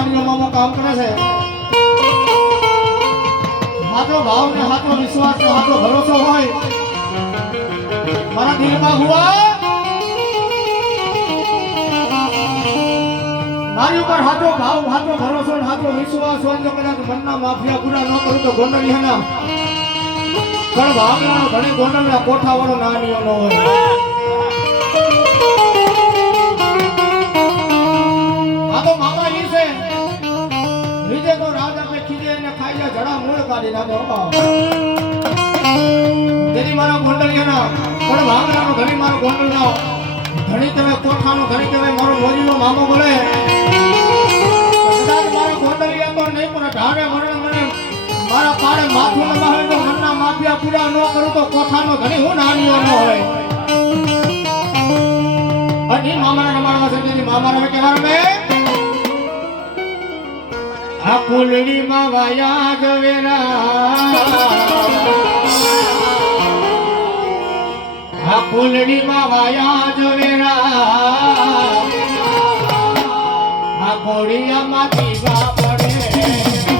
નાનીઓ મામો કામ કરે છે હાથો ભાવ ને હાથો વિશ્વાસ ને હાથો ભરોસો હોય મારા દિલમાં હુઆ મારી ઉપર હાથો ભાવ હાથો ભરોસો ને હાથો વિશ્વાસ હોય તો કદાચ મનના માફિયા પૂરા ન કરું તો ગોંડલ હેના પણ ભાવના ઘણી ગોંડલના કોઠા વાળો નાનીઓ નો હોય આ તો મામા ઈ છે વિજય તો રાજ આપણે ખીજે ને ખાઈ જાય જડા મૂળ કાઢી નાખે જેની મારા ગોંડલિયાના પણ ભાવનાનો ઘણી મારો ગોંડલનો ઘણી તમે કોઠાનો ઘણી કહેવાય મારો મોજીનો મામો બોલે કદાચ મારા ગોંડલિયા તો નહીં પણ ઢાળે વરણે મને મારા પાડે માથું ન મારે તો મનના માફિયા પૂરા ન કરું તો કોઠાનો ઘણી હું નાનીઓ ન હોય અને મામાના નમાડમાં સંજયની મામા રમે કેવા રમે આ કુલડી માં વાયા જવેરા આ કુલડી માં વાયા જવેરા આ કોડિયા માં દીવા પડે